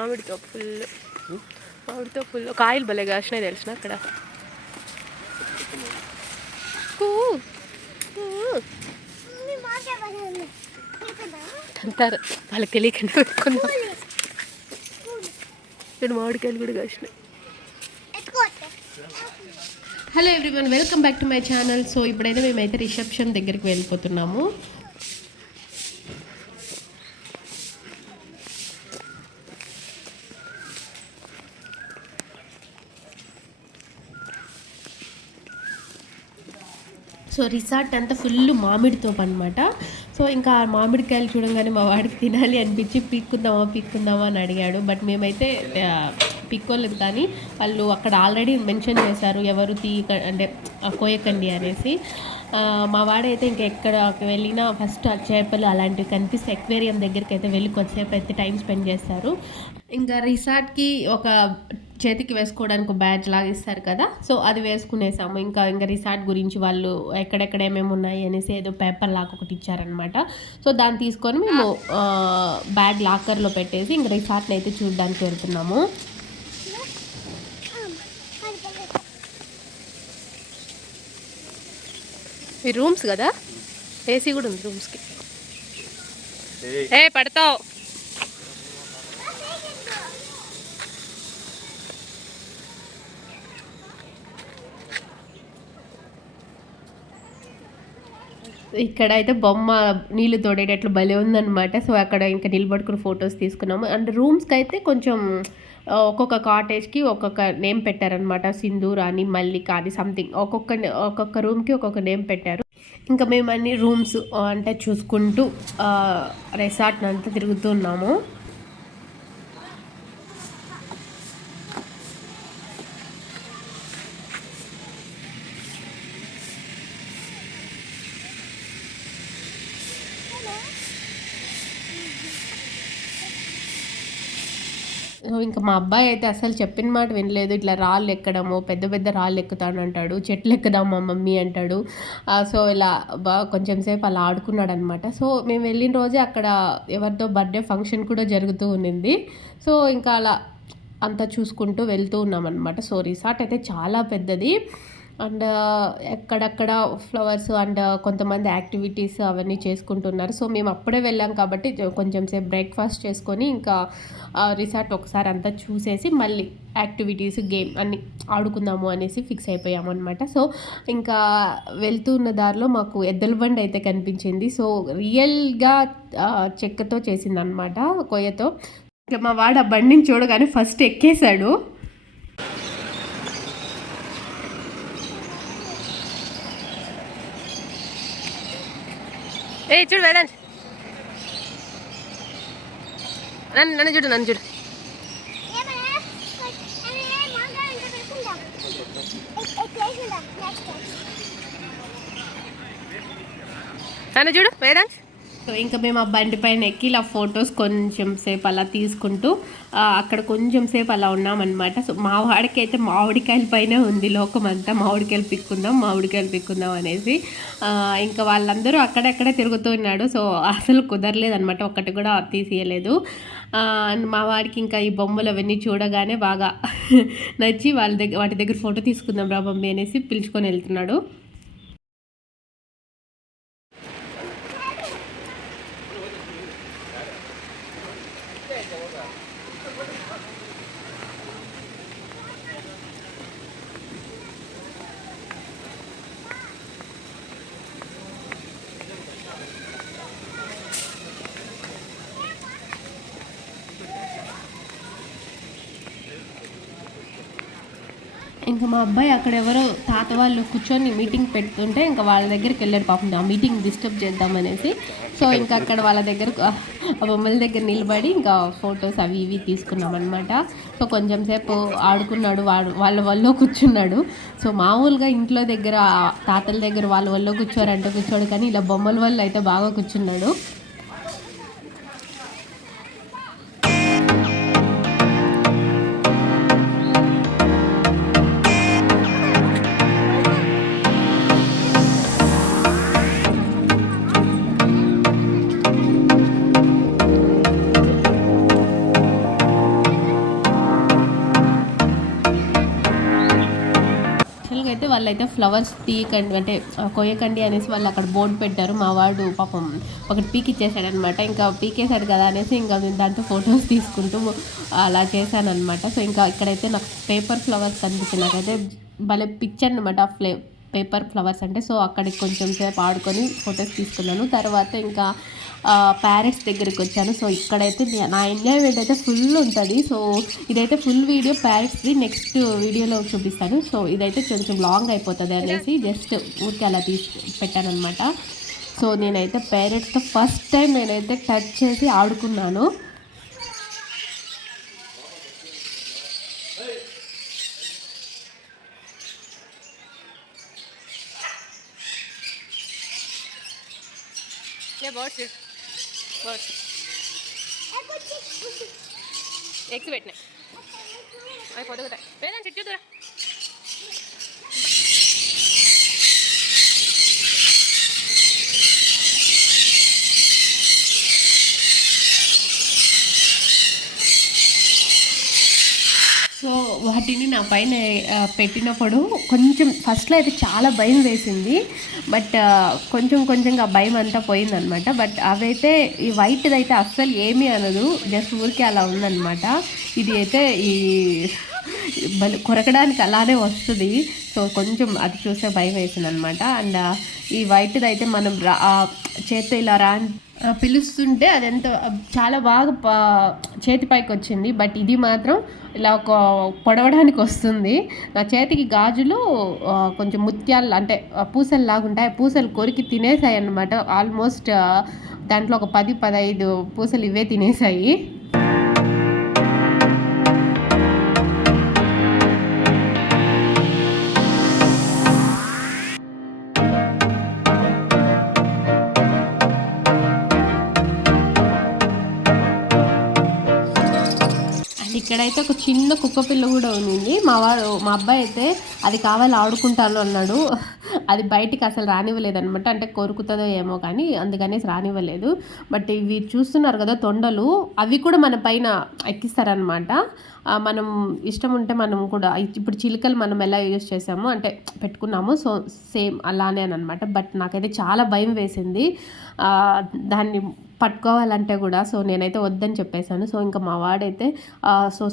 మామిడితో full కాయలు భలే కాసినాయి తెలిసిన అక్కడ. అంటారు వాళ్ళకి తెలియకుండా పెట్టుకుందాం. ఇక్కడ మామిడికాయలు కూడా కాసినాయి. Hello everyone, welcome back to my channel. So ఇప్పుడైతే మేమైతే రిసెప్షన్ దగ్గరికి వెళ్ళిపోతున్నాము. సో రిసార్ట్ అంతా ఫుల్ మామిడితో అనమాట. సో ఇంకా ఆ మామిడికాయలు చూడంగానే మా వాడికి తినాలి అనిపించి పీక్కుందామా అని అడిగాడు. బట్ మేమైతే పిక్కోలేదు, కానీ వాళ్ళు అక్కడ ఆల్రెడీ మెన్షన్ చేశారు ఎవరు అంటే కోయకండి అనేసి. మా వాడైతే ఇంకెక్కడ వెళ్ళినా ఫస్ట్ ఆ చేపలు అలాంటివి కనిపిస్తే ఎక్వేరియం దగ్గరికి అయితే వెళ్ళి కొద్దిసేపు అయితే టైం స్పెండ్ చేస్తారు. ఇంకా రిసార్ట్కి ఒక చేతికి వేసుకోవడానికి బ్యాడ్జ్ లాగా ఇస్తారు కదా, సో అది వేసుకునేసాము. ఇంకా రిసార్ట్ గురించి వాళ్ళు ఎక్కడెక్కడ ఏమేమి ఉన్నాయి అనేసి ఏదో పేపర్ లాక్ ఒకటి ఇచ్చారనమాట. సో దాన్ని తీసుకొని మేము బ్యాగ్ లాకర్లో పెట్టేసి ఇంకా రిసార్ట్ని అయితే చూడడానికి వెళ్తున్నాము. ఈ రూమ్స్ కదా, ఏసీ కూడా ఉంది రూమ్స్కి. పడతావు. ఇక్కడ అయితే బొమ్మ నీళ్ళు తోడేటట్లు భలే ఉందన్నమాట. సో అక్కడ ఇంకా నిలబడుకుని ఫొటోస్ తీసుకున్నాము. అండ్ రూమ్స్కి అయితే కొంచెం ఒక్కొక్క కాటేజ్కి ఒక్కొక్క నేమ్ పెట్టారనమాట. సింధు, రాణి, మల్లిక అని సంథింగ్ ఒక్కొక్క రూమ్కి ఒక్కొక్క నేమ్ పెట్టారు. ఇంకా మేము అన్ని రూమ్స్ అంటే చూసుకుంటూ రిసార్ట్ని అంతా తిరుగుతున్నాము. ఇంకా మా అబ్బాయి అయితే అసలు చెప్పిన మాట వినలేదు. ఇట్లా రాళ్ళు ఎక్కడము, పెద్ద పెద్ద రాళ్ళు ఎక్కుతాను అంటాడు, చెట్లు ఎక్కుదాం మా మమ్మీ అంటాడు. సో ఇలా కొంచెం సేపు అలా ఆడుకున్నాడు అనమాట. సో మేము వెళ్ళిన రోజే అక్కడ ఎవరితో బర్త్డే ఫంక్షన్ కూడా జరుగుతూ ఉన్నింది. సో ఇంకా అలా అంతా చూసుకుంటూ వెళ్తూ ఉన్నాం అనమాట. సో రిసార్ట్ అయితే చాలా పెద్దది. అండ్ ఎక్కడక్కడ ఫ్లవర్స్ అండ్ కొంతమంది యాక్టివిటీస్ అవన్నీ చేసుకుంటున్నారు. సో మేము అప్పుడే వెళ్ళాం కాబట్టి కొంచెం సేపు బ్రేక్ఫాస్ట్ చేసుకొని ఇంకా రిసార్ట్ ఒకసారి అంతా చూసేసి మళ్ళీ యాక్టివిటీస్ గేమ్ అన్నీ ఆడుకుందాము అనేసి ఫిక్స్ అయిపోయాము అనమాట. సో ఇంకా వెళ్తున్న దారిలో మాకు ఎద్దుల బండి అయితే కనిపించింది. సో రియల్గా చెక్కతో చేసిందనమాట, కొయ్యతో. ఇంకా మా వాడు ఆ బండిని చూడగానే ఫస్ట్ ఎక్కేశాడు. చూడు వేదాంత్, నన్ను చూడు నన్ను చూడు. నన్ను చూడు వేదాంత్. సో ఇంకా మేము ఆ బండి పైన ఎక్కి ఇలా ఫొటోస్ కొంచెం సేపు అలా తీసుకుంటూ అక్కడ కొంచెం సేపు అలా ఉన్నామన్నమాట. సో మా వాడికి అయితే మామిడికాయల పైన ఉంది లోకం అంతా, మామిడికాయలు పిక్కుందాం అనేసి. ఇంకా వాళ్ళందరూ అక్కడెక్కడే తిరుగుతూ ఉన్నాడు. సో అసలు కుదరలేదు అనమాట, ఒక్కటి కూడా తీసేయలేదు. మా వాడికి ఇంకా ఈ బొమ్మలు అవన్నీ చూడగానే బాగా నచ్చి వాటి దగ్గర ఫోటో తీసుకుందాం రా మమ్మీ అనేసి పిలుచుకొని వెళ్తున్నాడు. ఇంకా మా అబ్బాయి అక్కడ ఎవరో తాత వాళ్ళు కూర్చొని మీటింగ్ పెడుతుంటే ఇంకా వాళ్ళ దగ్గరికి వెళ్ళాడు. పాపం ఆ మీటింగ్ డిస్టర్బ్ చేద్దామనేసి. సో ఇంకా అక్కడ వాళ్ళ దగ్గర ఆ బొమ్మల దగ్గర నిలబడి ఇంకా ఫొటోస్ అవి ఇవి తీసుకున్నాం అనమాట. సో కొంచెం సేపు ఆడుకున్నాడు, వాళ్ళ కూర్చున్నాడు. సో మామూలుగా ఇంట్లో దగ్గర తాతల దగ్గర వాళ్ళ కూర్చోడు, కానీ ఇలా బొమ్మల వల్ల అయితే బాగా కూర్చున్నాడు. యాక్చువల్గా అయితే వాళ్ళైతే ఫ్లవర్స్ తీయకండి అంటే కొయ్యకండి అనేసి వాళ్ళు అక్కడ బోర్డు పెట్టారు. మా వాడు పాపం ఒకటి పీకిచ్చేసాడనమాట. ఇంకా పీకేశాడు కదా అనేసి ఇంకా మేము దాంతో ఫొటోస్ తీసుకుంటూ అలా చేశానమాట. సో ఇంకా ఇక్కడైతే నాకు పేపర్ ఫ్లవర్స్ కనిపించింది. నాకైతే భలే పిక్చర్ అనమాట పేపర్ ఫ్లవర్స్ అంటే. సో అక్కడికి కొంచెం సేపు ఆడుకొని ఫొటోస్ తీసుకున్నాను. తర్వాత ఇంకా ప్యారెట్స్ దగ్గరికి వచ్చాను. సో ఇక్కడైతే నా ఎంజాయ్మెంట్ అయితే ఫుల్ ఉంటుంది. సో ఇదైతే ఫుల్ వీడియో ప్యారెట్స్ది నెక్స్ట్ వీడియోలో చూపిస్తాను. సో ఇదైతే కొంచెం లాంగ్ అయిపోతుంది అనేసి జస్ట్ ఊరికి అలా పెట్టాను అనమాట. సో నేనైతే ప్యారెట్స్తో ఫస్ట్ టైం నేనైతే టచ్ చేసి ఆడుకున్నాను. ఎగ్స్ పెట్టినాయి అవి పొదుగుతాయి. వేదాన్ని చిట్టు దూరా సో వాటిని నా పైన పెట్టినప్పుడు కొంచెం ఫస్ట్లో అయితే చాలా భయం వేసింది. బట్ కొంచెంగా భయం అంతా పోయిందనమాట. బట్ అవైతే ఈ వైట్ది అయితే అస్సలు ఏమీ అనదు, జస్ట్ ఊరికే అలా ఉందన్నమాట. ఇది అయితే ఈ కొరకడానికి అలానే వస్తుంది. సో కొంచెం అది చూస్తే భయం వేసింది అనమాట. అండ్ ఈ వైట్ది అయితే మనం చేతితో ఇలా పిలుస్తుంటే అదెంత చాలా బాగా చేతిపైకి వచ్చింది. బట్ ఇది మాత్రం ఇలా ఒక పొడవడానికి వస్తుంది. నా చేతికి గాజులు కొంచెం ముత్యాలు అంటే పూసలు లాగుంటాయి. పూసలు కొరికి తినేసాయి అన్నమాట. ఆల్మోస్ట్ దాంట్లో ఒక 10-15 పూసలు ఇవే తినేసాయి. ఇక్కడైతే ఒక చిన్న కుక్క పిల్ల కూడా ఉంది. మా అబ్బాయి అయితే అది కావాలి ఆడుకుంటాను అన్నాడు. అది బయటికి అసలు రానివ్వలేదనమాట. అంటే కొరుకుతుందో ఏమో కానీ అందుకనేసి రానివ్వలేదు. బట్ ఇవి చూస్తున్నారు కదా తొండలు, అవి కూడా మన పైన ఎక్కిస్తారనమాట. మనం ఇష్టం ఉంటే మనం కూడా ఇప్పుడు చిలుకలు మనం ఎలా యూజ్ చేసామో అంటే పెట్టుకున్నాము, సో సేమ్ అలానే అనమాట. బట్ నాకైతే చాలా భయం వేసింది దాన్ని పట్టుకోవాలంటే కూడా. సో నేనైతే వద్దని చెప్పేశాను. సో ఇంకా మా వాడైతే సో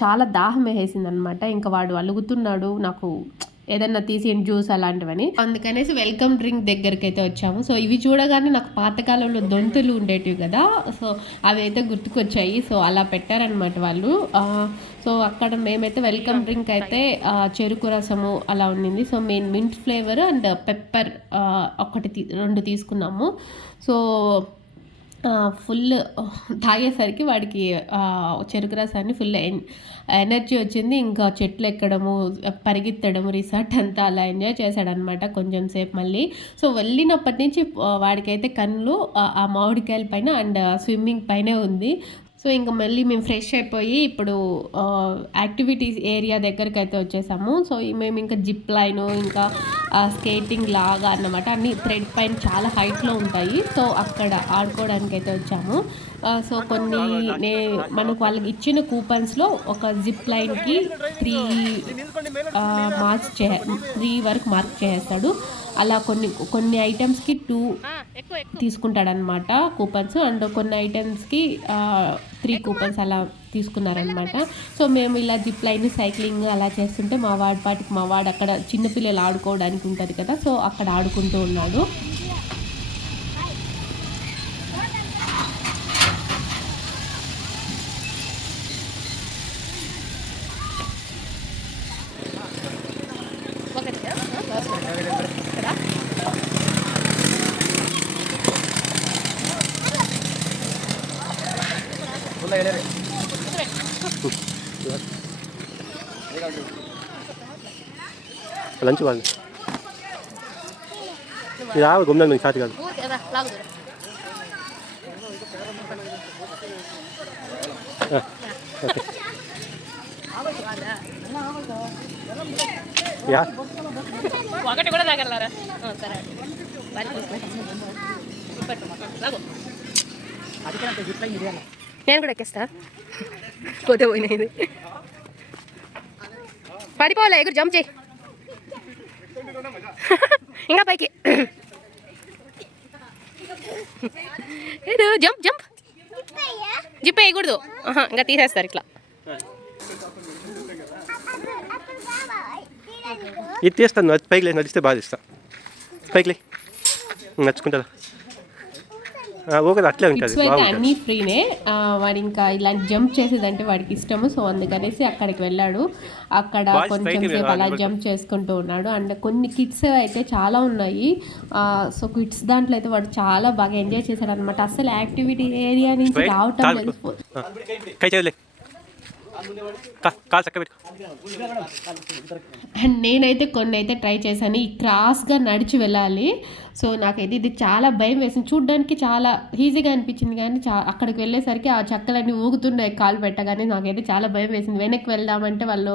చాలా దాహం వేసింది అనమాట. ఇంకా వాడు అలుగుతున్నాడు నాకు ఏదన్నా తీసి జ్యూస్ అలాంటివని. అందుకనేసి వెల్కమ్ డ్రింక్ దగ్గరికి అయితే వచ్చాము. సో ఇవి చూడగానే నాకు పాతకాలంలో దొంతులు ఉండేటివి కదా, సో అవి అయితే గుర్తుకొచ్చాయి. సో అలా పెట్టారనమాట వాళ్ళు. సో అక్కడ మేమైతే వెల్కమ్ డ్రింక్ అయితే చెరుకు రసము అలా ఉండింది. So main mint flavour and pepper 2 తీసుకున్నాము. సో ఫుల్ తాగేసరికి వాడికి చెరుకు రసాన్ని ఫుల్ ఎనర్జీ వచ్చింది. ఇంకా చెట్లు ఎక్కడము పరిగెత్తడము రిసార్ట్ అంతా అలా ఎంజాయ్ చేశాడనమాట కొంచెం సేపు. మళ్ళీ సో వెళ్ళినప్పటి నుంచి వాడికైతే కళ్ళు ఆ మామిడికాయల పైన అండ్ స్విమ్మింగ్ పైనే ఉంది. సో ఇంకా మళ్ళీ మేము ఫ్రెష్ అయిపోయి ఇప్పుడు యాక్టివిటీస్ ఏరియా దగ్గరికి అయితే వచ్చేసాము. సో మేము ఇంకా జిప్ లైన్ ఇంకా స్కేటింగ్ లాగా అన్నమాట, అన్ని థ్రెడ్ పైన చాలా హైట్లో ఉంటాయి. సో అక్కడ ఆడుకోవడానికి అయితే వచ్చాము. సో మనకు వాళ్ళకి ఇచ్చిన కూపన్స్లో ఒక జిప్ లైన్కి 3 వరకు మార్క్ చేస్తాడు. అలా కొన్ని ఐటమ్స్కి 2 తీసుకుంటాడనమాట కూపన్స్, అండ్ కొన్ని ఐటమ్స్కి 3 కూపన్స్ అలా తీసుకున్నారనమాట. సో మేము ఇలా జిప్ లైన్ సైక్లింగ్ అలా చేస్తుంటే మా వాడు అక్కడ చిన్నపిల్లలు ఆడుకోవడానికి ఉంటుంది కదా, సో అక్కడ ఆడుకుంటూ ఉన్నాడు. లంచ్ వాళ్ళు ఇది ఆవు గుమ్మ సాతి కాదు. ఒకటి కూడా తాగలరా? సరే నేను కూడా ఎక్కేస్తా. పోతే పోయినాయి పడిపోలే, ఎగురు జంప్ చేయి. ఇంకా పైకి జంప్ జంప్ జిప్ వేయకూడదు ఇంకా తీసేస్తారు ఇట్లా. ఇది తీస్తాను పైకి లేదు నడిస్తే బాగా తీస్తా పైకి లే నడుచుకుంటా ఓకే అట్లే ఉంటుంది అయితే అన్నీ ఫ్రీనే. వాడు ఇంకా ఇలాంటి జంప్ చేసేదంటే వాడికి ఇష్టము. సో అందుకనేసి అక్కడికి వెళ్ళాడు. అక్కడ కొంచెం సేపు అలా జంప్ చేసుకుంటూ ఉన్నాడు. అండ్ కొన్ని కిడ్స్ అయితే చాలా ఉన్నాయి. సో కిడ్స్ దాంట్లో అయితే వాడు చాలా బాగా ఎంజాయ్ చేశాడు అనమాట. అసలు యాక్టివిటీ ఏరియా నుంచి రావటం లేదు. అండ్ నేనైతే కొన్ని అయితే ట్రై చేశాను. ఈ క్రాస్గా నడిచి వెళ్ళాలి. సో నాకైతే ఇది చాలా భయం వేసింది. చూడ్డానికి చాలా ఈజీగా అనిపించింది కానీ అక్కడికి వెళ్ళేసరికి ఆ చెక్కలన్నీ ఊగుతున్నాయి కాలు పెట్టగానే. నాకైతే చాలా భయం వేసింది. వెనక్కి వెళ్దామంటే వాళ్ళు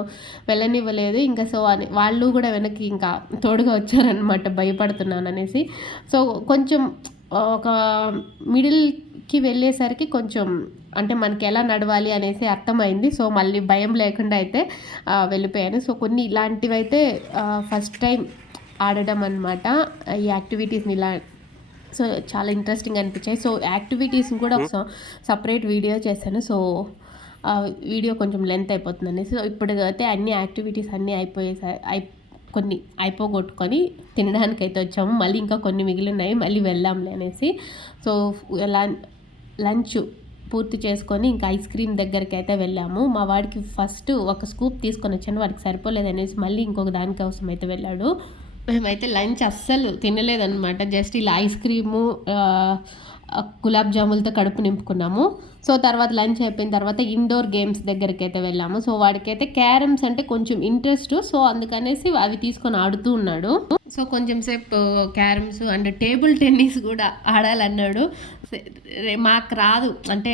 వెళ్ళనివ్వలేదు. ఇంకా సో అని వాళ్ళు కూడా వెనక్కి ఇంకా తోడుగా వచ్చారనమాట భయపడుతున్నాను అనేసి. సో కొంచెం ఒక మిడిల్కి వెళ్ళేసరికి కొంచెం అంటే మనకి ఎలా నడవాలి అనేసి అర్థమైంది. సో మళ్ళీ భయం లేకుండా అయితే వెళ్ళిపోయాను. సో కొన్ని ఇలాంటివి అయితే ఫస్ట్ టైం ఆడడం అనమాట ఈ యాక్టివిటీస్ని. ఇలా సో చాలా ఇంట్రెస్టింగ్ అనిపించాయి. సో యాక్టివిటీస్ని కూడా ఒక సపరేట్ వీడియో చేశాను. సో వీడియో కొంచెం లెంత్ అయిపోతుందని. సో ఇప్పుడు అయితే అన్ని యాక్టివిటీస్ అన్నీ కొన్ని అయిపోగొట్టుకొని తినడానికి అయితే వచ్చాము. మళ్ళీ ఇంకా కొన్ని మిగిలినాయి, మళ్ళీ వెళ్ళాంలే అనేసి. సో లంచ్ పూర్తి చేసుకొని ఇంకా ఐస్ క్రీమ్ దగ్గరికి అయితే వెళ్ళాము. మా వాడికి ఫస్ట్ ఒక స్కూప్ తీసుకొని వచ్చాను, వాడికి సరిపోలేదు అనేసి మళ్ళీ ఇంకొక దానికోసం అయితే వెళ్ళాడు. మేమైతే లంచ్ అస్సలు తినలేదన్నమాట. జస్ట్ ఇలా ఐస్ క్రీము గులాబ్ జాములతో కడుపు నింపుకున్నాము. సో తర్వాత లంచ్ అయిపోయిన తర్వాత ఇండోర్ గేమ్స్ దగ్గరికి అయితే వెళ్ళాము. సో వాడికైతే క్యారమ్స్ అంటే కొంచెం ఇంట్రెస్ట్. సో అందుకనేసి అవి తీసుకొని ఆడుతూ ఉన్నాడు. సో కొంచెం సేపు క్యారమ్స్ అండ్ టేబుల్ టెన్నిస్ కూడా ఆడాలన్నాడు. మాకు రాదు అంటే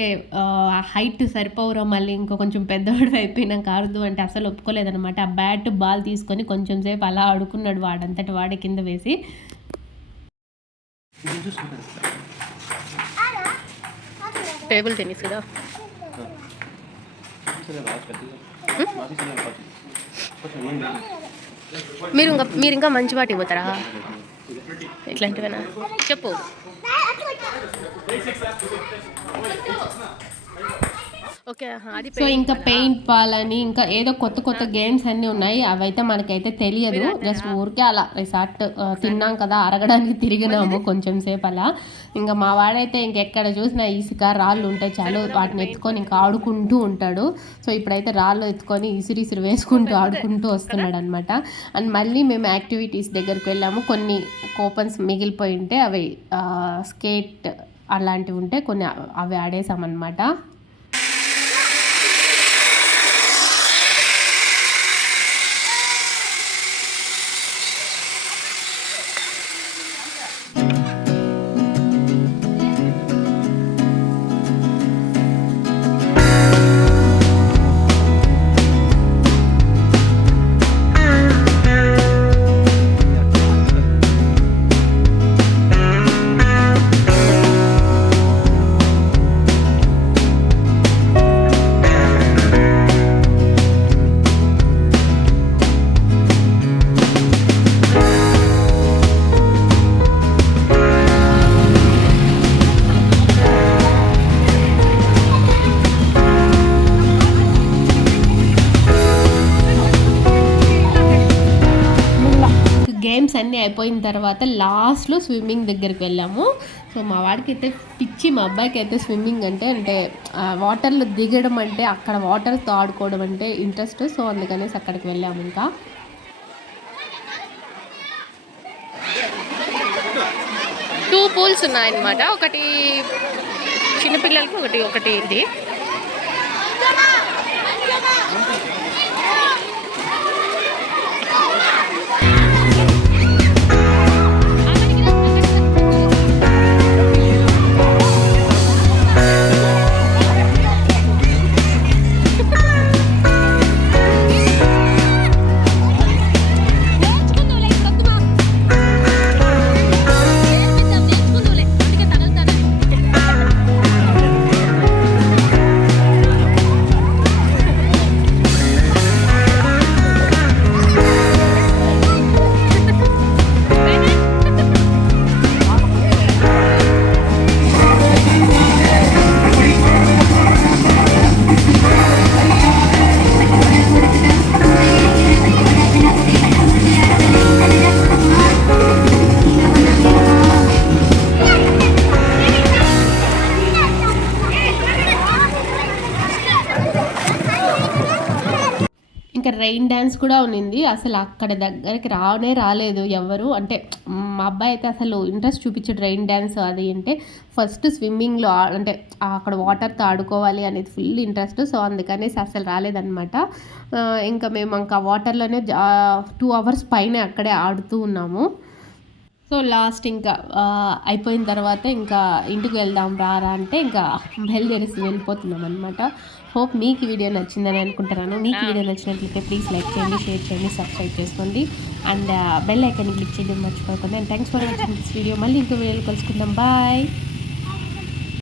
హైట్ సరిపోవరో, మళ్ళీ ఇంకో కొంచెం పెద్దవాడు అయిపోయినాక ఆడదు అంటే అసలు ఒప్పుకోలేదనమాట. ఆ బ్యాట్ బాల్ తీసుకొని కొంచెం సేపు అలా ఆడుకున్నాడు వాడంతటి వాడే కింద వేసి. టేబుల్ టెన్నిస్ కదా. మీరు ఇంకా మంచి వాటికి పోతారా? ఇట్లాంటివేనా చెప్పు. ఓకే అది. సో ఇంకా పెయింట్ బాల్ అని ఇంకా ఏదో కొత్త గేమ్స్ అన్నీ ఉన్నాయి. అవైతే మనకైతే తెలియదు. జస్ట్ ఊరికే అలా రిసార్ట్ తిన్నాం కదా అరగడానికి తిరిగినాము కొంచెం సేపు అలా. ఇంకా మా వాడైతే ఇంకెక్కడ చూసినా ఇసుక రాళ్ళు ఉంటాయి చాలు వాటిని ఎత్తుకొని ఇంకా ఆడుకుంటూ ఉంటాడు. సో ఇప్పుడైతే రాళ్ళు ఎత్తుకొని ఇసిరి వేసుకుంటూ ఆడుకుంటూ వస్తున్నాడు అనమాట. అండ్ మళ్ళీ మేము యాక్టివిటీస్ దగ్గరికి వెళ్ళాము. కొన్ని కూపన్స్ మిగిలిపోయి ఉంటే అవి స్కేట్ అలాంటివి ఉంటే కొన్ని అవి ఆడేసామన్నమాట. గేమ్స్ అన్నీ అయిపోయిన తర్వాత లాస్ట్లో స్విమ్మింగ్ దగ్గరికి వెళ్ళాము. సో మా వాడికి అయితే పిచ్చి, మా అబ్బాయికి అయితే స్విమ్మింగ్ అంటే వాటర్లో దిగడం అంటే అక్కడ వాటర్తో ఆడుకోవడం అంటే ఇంట్రెస్ట్. సో అందుకనేసి అక్కడికి వెళ్ళాము. ఇంకా 2 పూల్స్ ఉన్నాయన్నమాట. ఒకటి చిన్నపిల్లలకి ఒకటి ఇది. రెయిన్ డ్యాన్స్ కూడా ఉన్నింది. అసలు అక్కడ దగ్గరికి రాలేదు ఎవరు. అంటే మా అబ్బాయి అయితే అసలు ఇంట్రెస్ట్ చూపించాడు రెయిన్ డ్యాన్స్ అది అంటే. ఫస్ట్ స్విమ్మింగ్లో అంటే అక్కడ వాటర్తో ఆడుకోవాలి అనేది ఫుల్ ఇంట్రెస్ట్. సో అందుకనేసి అసలు రాలేదన్నమాట. ఇంకా మేము ఇంకా వాటర్లోనే 2 hours పైన అక్కడే ఆడుతూ ఉన్నాము. సో లాస్ట్ ఇంకా అయిపోయిన తర్వాత ఇంకా ఇంటికి వెళ్దాం రారా అంటే ఇంకా బయలుదేరేసి వెళ్ళిపోతున్నాం అనమాట. హోప్ మీకు వీడియో నచ్చిందని అనుకుంటున్నాను. మీకు వీడియో నచ్చినట్లయితే ప్లీజ్ లైక్ చేయండి, షేర్ చేయండి, సబ్స్క్రైబ్ చేసుకోండి అండ్ బెల్ ఐకాన్ క్లిక్ చేయడం మర్చిపోకండి. And thanks for watching this video. మళ్ళీ ఇంకో వీడియోలో కలుసుకుందాం. బాయ్.